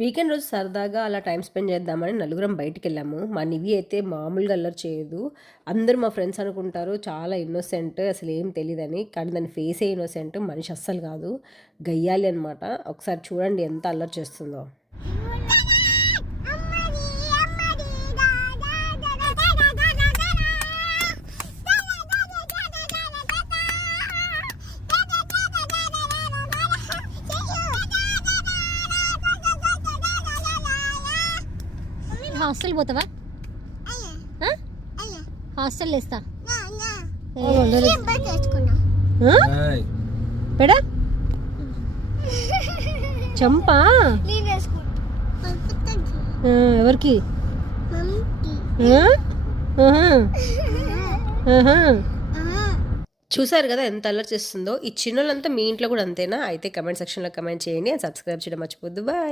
Weekend రోజు సరదాగా అలా టైమ్ స్పెండ్ చేద్దామని నలుగురం బయటికెళ్ళాము. మా నివి అయితే మామూలుగా అల్లరి చేయదు. అందరూ మా ఫ్రెండ్స్ అనుకుంటారు చాలా ఇన్నోసెంట్ అసలేం తెలీదని. కానీ దాని ఫేసే ఇన్నోసెంట్. మనిషి అస్సలు కాదు. గయ్యాలి అనమాట. ఒకసారి చూడండి ఎంత అల్లరి చేస్తుందో. హాస్టల్ పోతావా? హాస్టల్ వేస్తా పెడా చంపా ఎవరికి? చూసారు కదా ఎంత అల్లరి చేస్తుందో. ఈ చిన్నోళ్ళంతా మీ ఇంట్లో కూడా అంతేనా? అయితే కమెంట్ సెక్షన్లో కమెంట్ చేయండి. అండ్ సబ్స్క్రైబ్ చేయడం మర్చిపోద్దు. బాయ్.